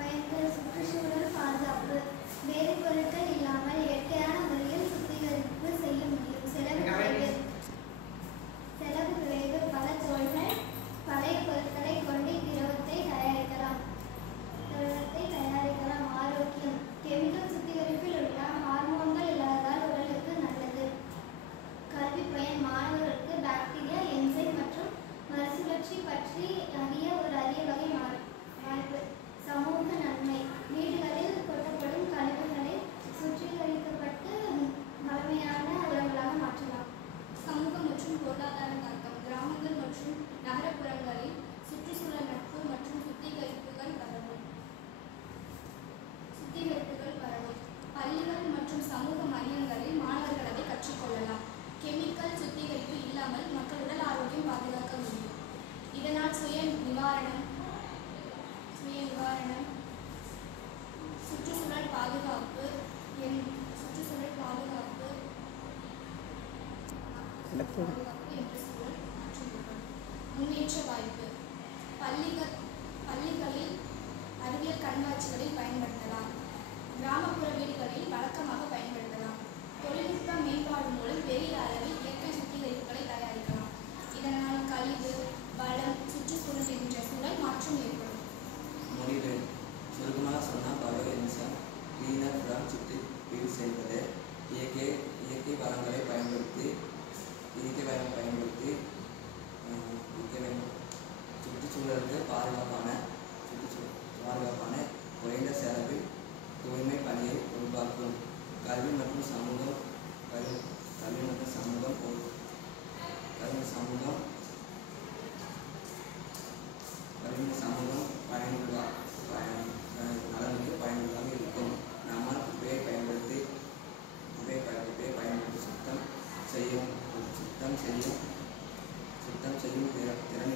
சுற்றுச்சூழல் பாதுகாப்பு. வேறு பொருட்கள் இல்லாமல் இயற்கையான முறையில் சுத்திகரிப்பு செய்ய முடியும். செலவு குறைவு. பல தோள்கள் பழைய பொருட்களை கொண்டு திரவத்தை தயாரிக்கலாம். ஆரோக்கியம். கெமிக்கல் சுத்திகரிப்பில் உள்ள ஹார்மோன்கள் இல்லாததால் உடலுக்கு நல்லது. கல்வி பயன். மாணவர்களுக்கு பாக்டீரியா, என்சைம் மற்றும் மறுசுழற்சி பற்றி அறிய ஒரு அரிய வகை வாய்ப்பு. சமூக நன்மை. வீடுகளில் கொட்டப்படும் கழிவுகளை சுத்திகரிக்கப்பட்டு பழமையான உரங்களாக மாற்றலாம். சமூக மற்றும் பொருளாதார தாக்கம். கிராமங்கள் மற்றும் நகரப்புறங்களில் சுற்றுச்சூழல் நட்பு மற்றும் சுத்திகரிப்புகள் பரவும். பள்ளிகள் மற்றும் சமூக மையங்களில் மாணவர்கள் அதை கற்றுக்கொள்ளலாம். கெமிக்கல் சுத்திகரிப்பு இல்லாமல் மக்கள் உடல் ஆரோக்கியம் பாதுகாக்க முடியும். இதனால் சுய நிவாரணம், சுற்றுச்சூழல் பாதுகாப்பு முன்னேற்ற வாய்ப்பு. பள்ளிகளில் அறிவியல் கண்காட்சிகளில் பயன்படுத்தலாம். கிராமப்புற வீடுகளில் வழக்கமாக பயன்படுத்தலாம். தொழில்நுட்ப மேம்பாடு மூலம் பெரிய அளவில் இயற்கை சுத்திகரிப்புகளை தயாரிக்கலாம். இதனால் கழிவு, வளம், சுற்றுச்சூழல் என்ற சூழல் மாற்றம் ஏற்படும். முடிவு சுருக்கமாக சொன்னால் பயோஎன்சம் கிளீனர் ஃப்ரம் சுத்திகரிப்பு செய்வது இயற்கை வளங்களை பயன்படுத்தி சுற்றுச்சூழலுக்கு பாதுகாப்பான குறைந்த செலவில் தூய்மை பணியை உருவாக்கும். கல்வி மற்றும் சமூகம் நலனுக்கு பயனுள்ளதாக இருக்கும். நம்மால் குப்பையை பயன்படுத்தி சுத்தம் செய்யும் திறன்